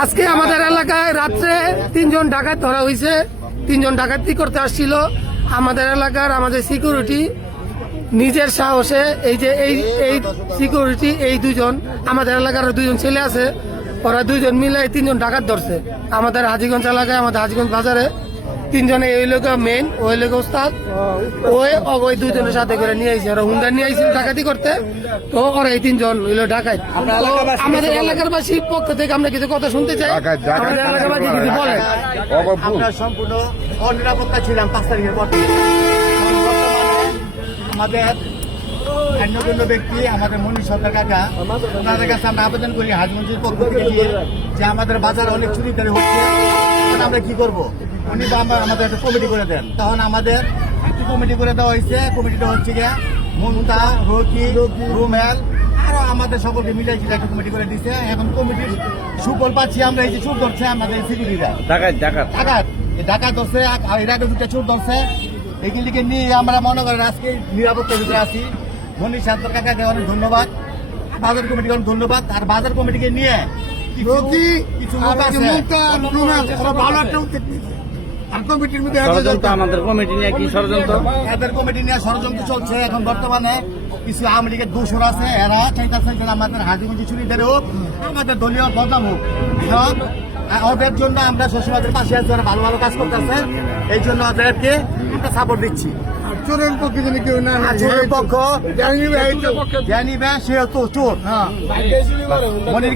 আজকে আমাদের এলাকায় রাত্রে 3 জন ডাকাত ধরা হয়েছে। 3 জন ডাকাতি করতে আসছিল। আমাদের এলাকার আমাদের সিকিউরিটি নিজের সাহসে এই সিকিউরিটি এই 2 জন আমাদের এলাকার 2 জন ছেলে আছে, ওরা 2 জন মিলে 3 জন ডাকাত ধরছে আমাদের হাজীগঞ্জ এলাকায়, আমাদের হাজীগঞ্জ বাজারে। 3 জনে এই লোক মেন, ওই লোক ওস্তাদ, ওই 2 জনের সাথে করে নিয়ে আইছে। ওরা হুন্ডা নিয়ে আইছিল ডাকাতি করতে, তো ওরা এই 3 জন হইলো ডাকাত। আমাদের এলাকার বাসীর পক্ষ থেকে আমরা কিছু কথা শুনতে চাই। আমাদের এলাকাবাসী কিছু বলেন। আমরা সম্পূর্ণ অনিরাপত্তা ছিলাম 5 তারিখের পর থেকে। আমাদের অন্যতম ব্যক্তি আমাদের মনীষ সরকার কাকা, ওনাদের কাছে আমরা আবেদন করি হাজগঞ্জের পক্ষ থেকে যে আমাদের বাজারে অনেক চুরিদারি হচ্ছে, আমরা কি করব। উনি আমাদের একটা কমিটি করে দেন, তখন আমাদের একটি কমিটি করে দেওয়া হয়েছে। কমিটিটা হচ্ছে গিয়া মমতা, রকি, রুমেল আরো আমাদের সকলকে মিলে একটা কমিটি করে দিচ্ছে। এখন কমিটির সুফল পাচ্ছি আমরা। এই যে চুর ধরছে আমাদের সিকিউরিটিরা, ডাকাত ধরছে, এর আগে 2টা চোর ধরছে। এগুলিকে নিয়ে আমরা মনে করেন আজকে নিরাপত্তার ভিতরে আছি। মনীষ সরকার কাকাকে অনেক ধন্যবাদ, বাজার কমিটিকে অনেক ধন্যবাদ। আর বাজার কমিটিকে নিয়ে কিছু লোক আছে ভালো একটা উদ্যোগ নিয়েছে। আর কমিটির মধ্যে আমাদের কমিটি নিয়ে কি ষড়যন্ত্র, এদের কমিটি নিয়ে ষড়যন্ত্র চলছে। এখন বর্তমানে কিছু আওয়ামী লীগের দোষর আছে, এরা চাইতেছে আমাদের হাজীগঞ্জে চুরিদের হোক, আমাদের দলীয় বদনাম হোক। ওদের জন্য আমরা সবসময় পাশে আছি, ওরা ভালো ভালো কাজ করতেছে, এই জন্য ওদেরকে আমরা সাপোর্ট দিচ্ছি। চোরের পক্ষে যদি কেউ না চোরের পক্ষ জানিবে, সে তো চোর। মনির